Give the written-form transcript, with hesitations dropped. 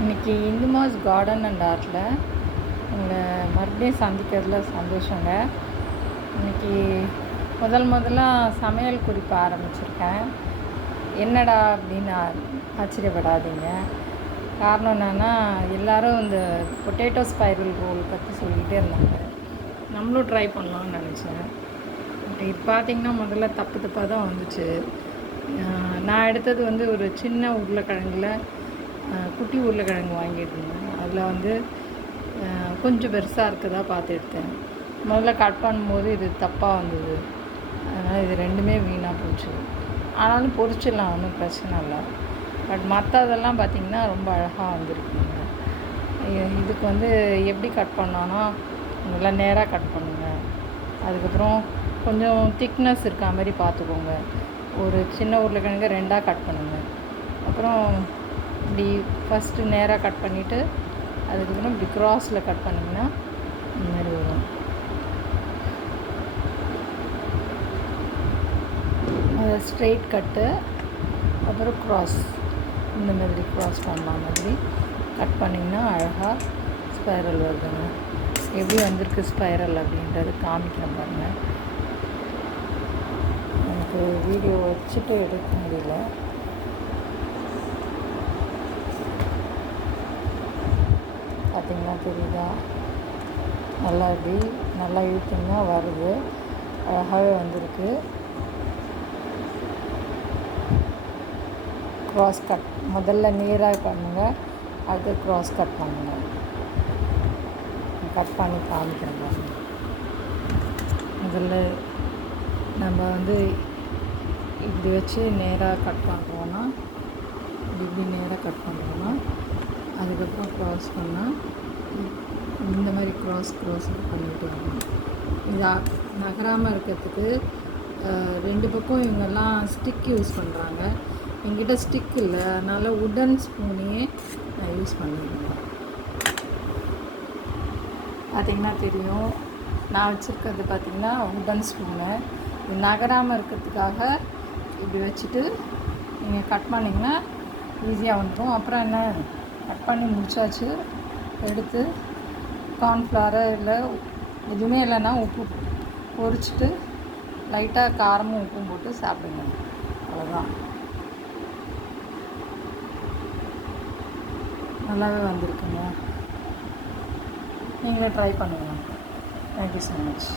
இன்றைக்கி இந்துமாஸ் garden and ஆர்ட்டில் உங்களை மறுபடியும் சந்திக்கிறதுல சந்தோஷங்க. இன்றைக்கி முதலாக சமையல் குறிப்பு ஆரம்பிச்சிருக்கேன். என்னடா அப்படின்னு ஆச்சரியப்படாதீங்க. காரணம் என்னென்னா, எல்லோரும் இந்த பொட்டேட்டோ ஸ்பைரல் ரோல் பற்றி சொல்லிகிட்டே இருந்தாங்க. நம்மளும் ட்ரை பண்ணலாம்னு நினச்சேன். இது பார்த்திங்கன்னா முதல்ல தப்பாக தான் வந்துச்சு. நான் எடுத்தது வந்து ஒரு சின்ன உருளைக்கிழங்கில் குட்டி உருளைக்கிழங்கு வாங்கிட்டு இருந்தேன். அதில் கொஞ்சம் பெருசாக இருக்குதா பார்த்து எடுத்தேன். முதல்ல கட் பண்ணும்போது இது தப்பாக வந்தது. அதனால் இது ரெண்டுமே வீணாக போச்சு. ஆனாலும் பொரிச்சிடலாம், ஒன்றும் பிரச்சனை இல்லை. பட் மற்றதெல்லாம் பார்த்திங்கன்னா ரொம்ப அழகாக வந்துருக்குங்க. இதுக்கு எப்படி கட் பண்ணோன்னா, நல்லா நேராக கட் பண்ணுங்கள். அதுக்கப்புறம் கொஞ்சம் திக்னஸ் இருக்கா மாதிரி பார்த்துக்கோங்க. ஒரு சின்ன உருளைக்கிழங்கு 2ஆக கட் பண்ணுங்கள். அப்புறம் இப்படி ஃபஸ்ட்டு நேராக கட் பண்ணிவிட்டு அதுக்கப்புறம் இப்படி க்ராஸில் கட் பண்ணிங்கன்னா இந்த மாதிரி வரும். ஸ்ட்ரெயிட் கட்டு, அப்புறம் க்ராஸ், இந்த மாதிரி க்ராஸ் பண்ணலாம் மாதிரி கட் பண்ணிங்கன்னா அழகாக ஸ்பைரல் வருதுங்க. எப்படி வந்திருக்கு ஸ்பைரல் அப்படின்றது காமிக்கிறேன் பாருங்கள். எனக்கு வீடியோ வச்சுட்டு எடுக்க முடியல. பார்த்திங்கன்னா தெரியுதா? நல்லா இழுத்திங்கன்னா வருது. அழகாகவே வந்திருக்கு. க்ராஸ் கட் முதல்ல நேராக பண்ணுங்கள், அது க்ராஸ் கட் பண்ணுங்கள். கட் பண்ணி காமிக்கிறேன் பாருங்கள். முதல்ல நம்ம இப்படி வச்சு நேராக கட் பண்ணுறோன்னா, இப்படி நேராக கட் பண்ணுறோன்னா, அதுக்கப்புறம் க்ராஸ் பண்ணால் இந்த மாதிரி க்ராஸ் பண்ணிட்டு வரணும். இது நகராமல் இருக்கிறதுக்கு 2 பக்கம் இவங்கெல்லாம் ஸ்டிக் யூஸ் பண்ணுறாங்க. என்கிட்ட ஸ்டிக் இல்லை, அதனால் உட்டன் ஸ்பூனையே நான் யூஸ் பண்ணிடுவேன். பார்த்திங்கன்னா தெரியும், நான் வச்சுருக்கிறது பார்த்திங்கன்னா உட்டன் ஸ்பூனு. இது நகராமல் இருக்கிறதுக்காக இப்படி வச்சுட்டு நீங்கள் கட் பண்ணிங்கன்னா ஈஸியாக வந்துடும். அப்புறம் என்ன, கட் பண்ணி முடிச்சாச்சு. எடுத்து கார்ன்ஃப்ளவரை இல்லை எதுவுமே இல்லைன்னா உப்பு பொரிச்சிட்டு லைட்டாக காரமும் உப்பும் போட்டு சாப்பிடுங்க. அவ்வளோதான். நல்லாவே வந்திருக்குங்க. நீங்களே ட்ரை பண்ணுங்கள். Thank you so much.